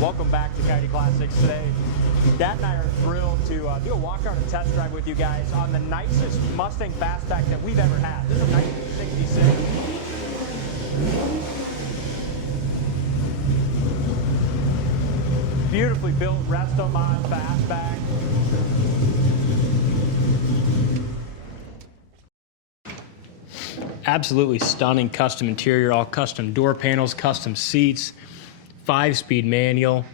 Welcome back to Coyote Classics today. Dad and I are thrilled to do a walkout and test drive with you guys on the nicest Mustang Fastback that we've ever had. This is a 1966. Beautifully built Restomod Fastback. Absolutely stunning custom interior, all custom door panels, custom seats, 5-speed manual,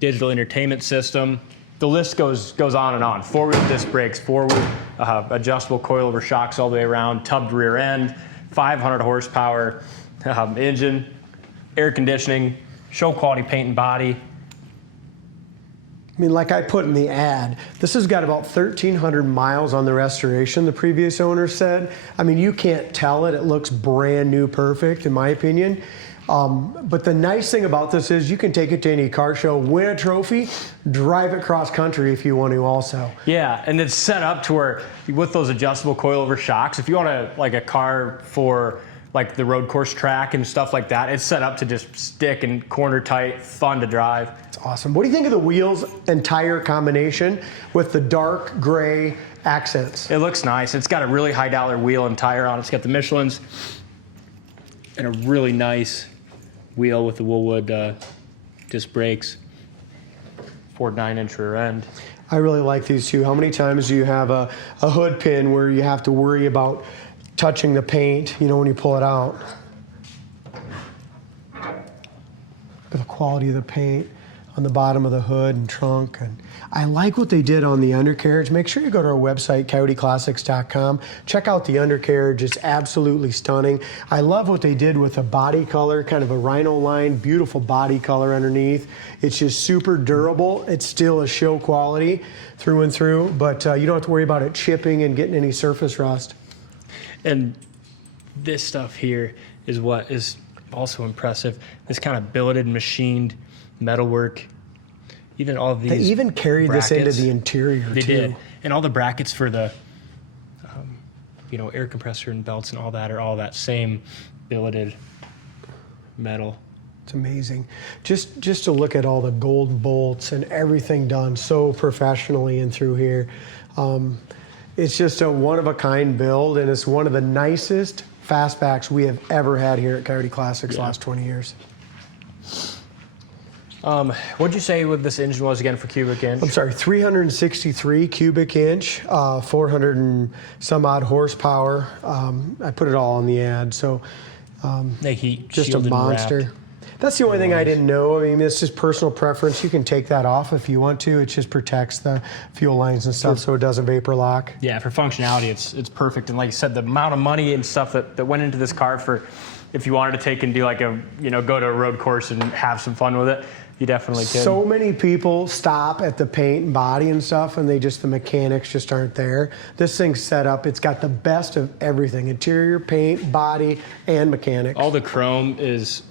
digital entertainment system. The list goes on and on. 4-wheel disc brakes, 4-wheel adjustable coilover shocks all the way around, tubbed rear end, 500 horsepower engine, air conditioning, show quality paint and body. I mean, like I put in the ad, this has got about 1,300 miles on the restoration, the previous owner said. I mean, you can't tell it. It looks brand new, perfect, in my opinion. But the nice thing about this is you can take it to any car show, win a trophy, drive it cross country if you want to also. Yeah, and it's set up to where with those adjustable coilover shocks, if you want a car for like the road course track and stuff like that, it's set up to just stick and corner tight, fun to drive. It's awesome. What do you think of the wheels and tire combination with the dark gray accents? It looks nice. It's got a really high dollar wheel and tire on it. It's got the Michelins and a really nice wheel with the Wilwood disc brakes. Ford 9-inch rear end. I really like these two. How many times do you have a hood pin where you have to worry about touching the paint, you know, when you pull it out? Look at the quality of the paint on the bottom of the hood and trunk. And I like what they did on the undercarriage. Make sure you go to our website, coyoteclassics.com. Check out the undercarriage. It's absolutely stunning. I love what they did with the body color, kind of a rhino line, beautiful body color underneath. It's just super durable. It's still a show quality through and through, but you don't have to worry about it chipping and getting any surface rust. And this stuff here is what is also impressive. This kind of billeted, machined metalwork. Even all of these. They even carried this into the interior too. They did. And all the brackets for the, you know, air compressor and belts and all that are all that same billeted metal. It's amazing. Just to look at all the gold bolts and everything done so professionally and through here. It's just a one-of-a-kind build, and it's one of the nicest fastbacks we have ever had here at Coyote Classics last 20 years. What'd you say what this engine was again for cubic inch? I'm sorry, 363 cubic inch, 400 and some odd horsepower. I put it all on the ad, so just a monster. That's the only thing I didn't know. I mean, it's just personal preference. You can take that off if you want to. It just protects the fuel lines and stuff so it doesn't vapor lock. Yeah, for functionality, it's perfect. And like you said, the amount of money and stuff that went into this car for if you wanted to take and do like a, you know, go to a road course and have some fun with it, you definitely could. So many people stop at the paint and body and stuff and the mechanics just aren't there. This thing's set up, it's got the best of everything. Interior, paint, body, and mechanics. All the chrome is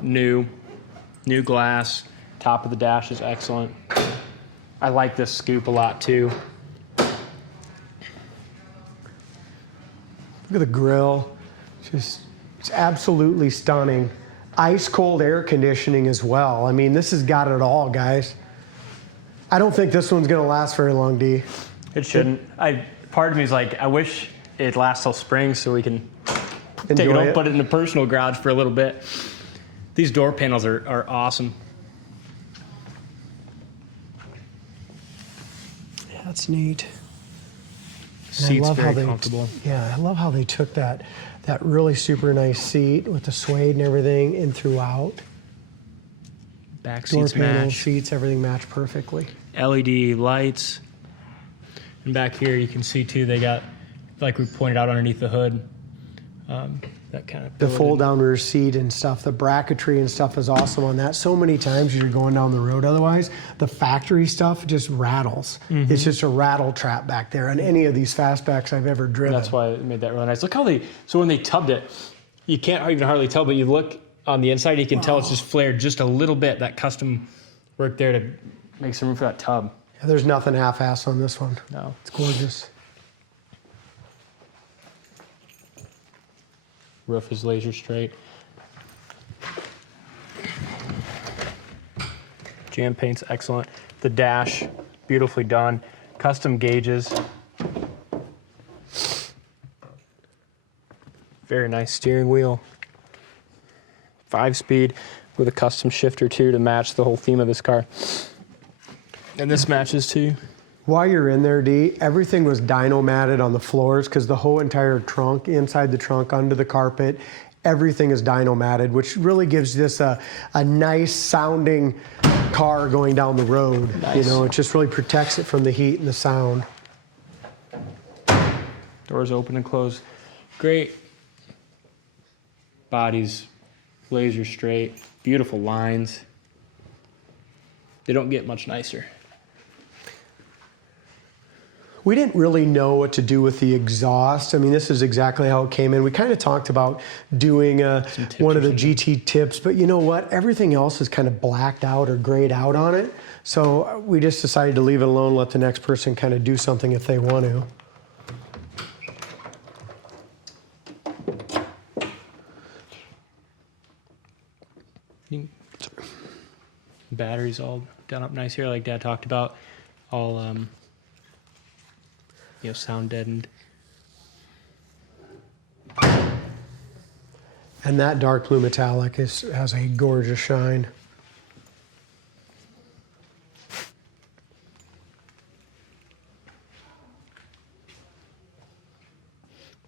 new glass, top of the dash is excellent. I like this scoop a lot too. Look at the grill, it's absolutely stunning. Ice cold air conditioning as well. I mean, this has got it all, guys. I don't think this one's gonna last very long, D. It shouldn't. Part of me is like, I wish it lasts till spring so we can take it home, put it in the personal garage for a little bit. These door panels are awesome. Yeah, that's neat. Seat's very comfortable. Yeah, I love how they took that really super nice seat with the suede and everything in throughout. Back door seats panels, match. Seats, everything matched perfectly. LED lights. And back here you can see too, they got, like we pointed out underneath the hood, that kind of the fold down rear seat and stuff, the bracketry and stuff is awesome on that. So many times you're going down the road otherwise, the factory stuff just rattles. It's just a rattle trap back there on any of these fastbacks I've ever driven. That's why it made that really nice. Look how so when they tubbed it, you can't even hardly tell, but you look on the inside, you can tell it's just flared just a little bit, that custom work there to make some room for that tub. Yeah, there's nothing half-assed on this one. No. It's gorgeous. Roof is laser straight. Jam paint's excellent. The dash, beautifully done. Custom gauges. Very nice steering wheel. 5-speed with a custom shifter too to match the whole theme of this car. And this matches too. While you're in there, D, everything was dyno matted on the floors because the whole entire trunk, inside the trunk, under the carpet, everything is dyno matted, which really gives this a nice sounding car going down the road. Nice. You know, it just really protects it from the heat and the sound. Doors open and close. Great. Body's laser straight. Beautiful lines. They don't get much nicer. We didn't really know what to do with the exhaust. I mean, this is exactly how it came in. We kind of talked about doing one of the GT tips, but you know what? Everything else is kind of blacked out or grayed out on it. So we just decided to leave it alone, let the next person kind of do something if they want to. Batteries all done up nice here, like Dad talked about. All you know, sound deadened. And that dark blue metallic has a gorgeous shine.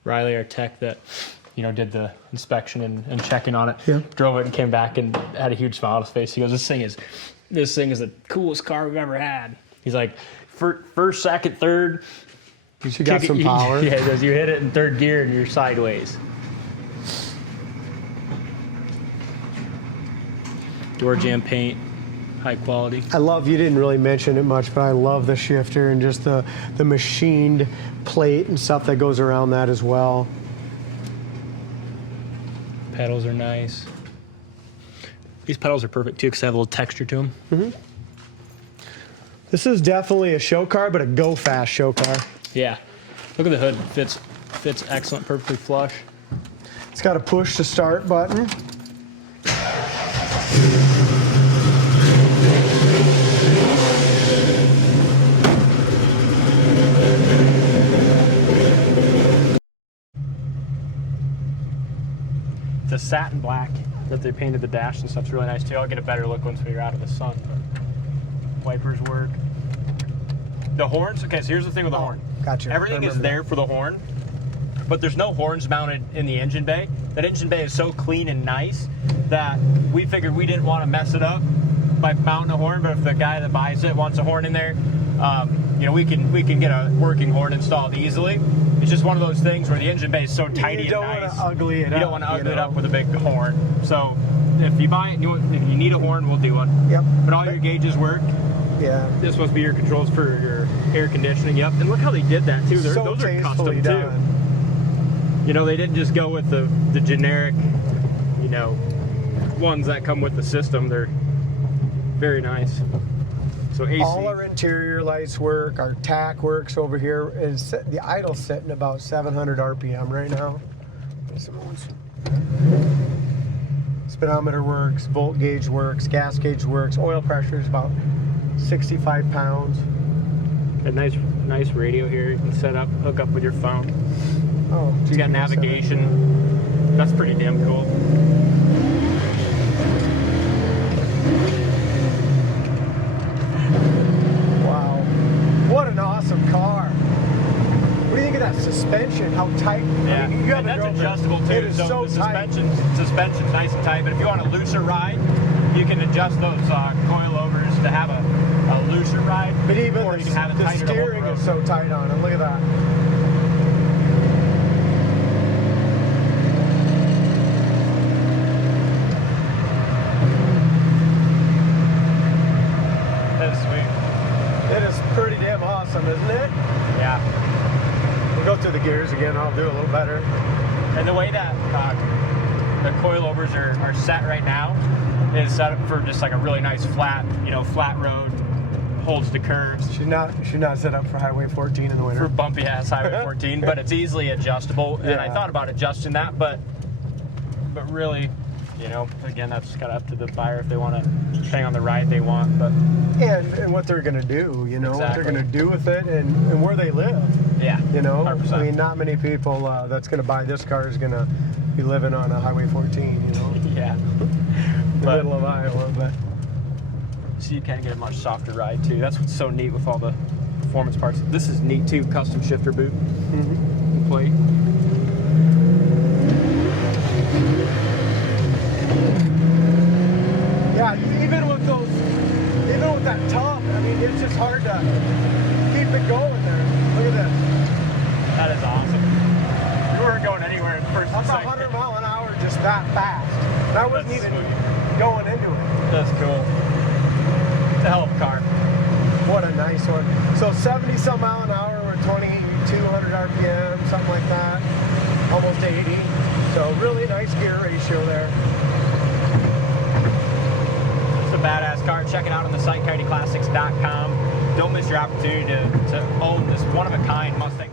Riley, our tech that, you know, did the inspection and checking on it, yeah, drove it and came back and had a huge smile on his face. He goes, this thing is the coolest car we've ever had. He's like, first, second, third. You got some power. Yeah, because you hit it in third gear and you're sideways. Door jam paint, high quality. I love, you didn't really mention it much, but I love the shifter and just the machined plate and stuff that goes around that as well. Pedals are nice. These pedals are perfect too because they have a little texture to them. Mm-hmm. This is definitely a show car, but a go fast show car. Yeah. Look at the hood. Fits excellent, perfectly flush. It's got a push to start button. The satin black that they painted the dash and stuff's really nice too. I'll get a better look once we're out of the sun. Wipers work. The horns, okay, so here's the thing with the horn. Gotcha. Everything is there for the horn, but there's no horns mounted in the engine bay. That engine bay is so clean and nice that we figured we didn't want to mess it up by mounting a horn, but if the guy that buys it wants a horn in there, you know, we can get a working horn installed easily. It's just one of those things where the engine bay is so tidy and nice. You don't want to ugly it up. You don't want to ugly it up with a big horn. So if you buy it, if you need a horn, we'll do one. Yep. But all your gauges work. Yeah. This must be your controls for your air conditioning. Yep. And look how they did that too. Those are custom too. You know, they didn't just go with the generic, you know, ones that come with the system. They're very nice. So AC. All our interior lights work. Our tack works over here. The idle's sitting about 700 RPM right now. Speedometer works. Volt gauge works. Gas gauge works. Oil pressure is about 65 pounds. A nice radio here. You can set up, hook up with your phone. Oh, you got navigation. That's pretty damn cool. Wow, what an awesome car! What do you think of that suspension? How tight? Yeah, I mean, you have and that's adjustable too. It is so the tight. suspension's nice and tight. But if you want a looser ride, you can adjust those coilovers to have a looser ride. But even or you can have it the steering is so tight on it. Look at that. That's sweet. It is pretty damn awesome, isn't it? Yeah. We'll go through the gears again. I'll do a little better. And the way that the coilovers are set right now is set up for just like a really nice flat, you know, flat road, holds the curves. Should not set up for Highway 14 in the winter. For bumpy ass Highway 14, but it's easily adjustable. And I thought about adjusting that, but really, You know, again, that's kind of up to the buyer if they want to hang on the ride they want. But and what they're going to do, you know, exactly. what they're going to do with it, and where they live. Yeah, you know, 100%. I mean, not many people that's going to buy this car is going to be living on a Highway 14. You know, yeah, in the middle of Iowa, but. So you can get a much softer ride too. That's what's so neat with all the performance parts. This is neat too, custom shifter boot plate. Yeah, even with that tub, I mean, it's just hard to keep it going there. Look at this. That is awesome. You weren't going anywhere in first and That's second. 100 mile an hour just that fast. And I wasn't That's even sweet. going into it. That's cool. It's a hell of a car. What a nice one. So 70 some mile an hour with 2,200 RPM, something like that. Almost 80. So really nice gear ratio there. It's a badass car. Check it out on the site, coyoteclassics.com. Don't miss your opportunity to own this one-of-a-kind Mustang.